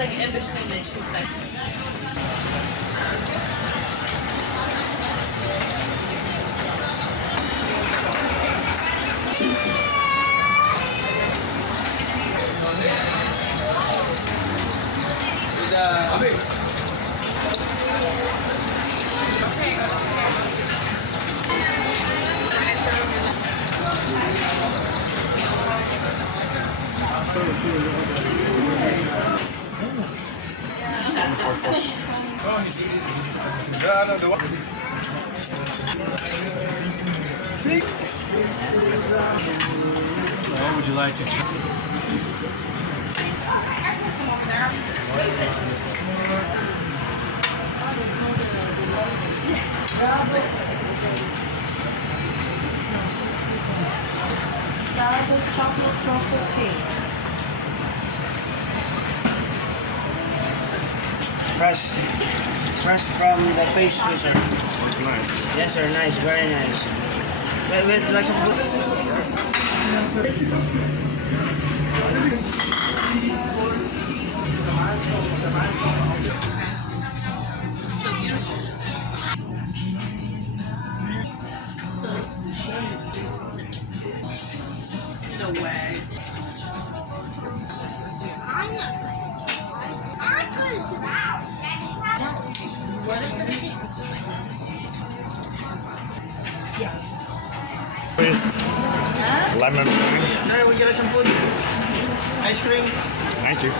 It's like in between the two segments. What would you like to try? Chocolate truffle cake. Fresh from the pastry, sir. It's nice. Yes, sir. Nice. Very nice. Wait, like some food. No way. What if Please. Lemon pudding. Sir, would you like some food? Ice cream? Thank you.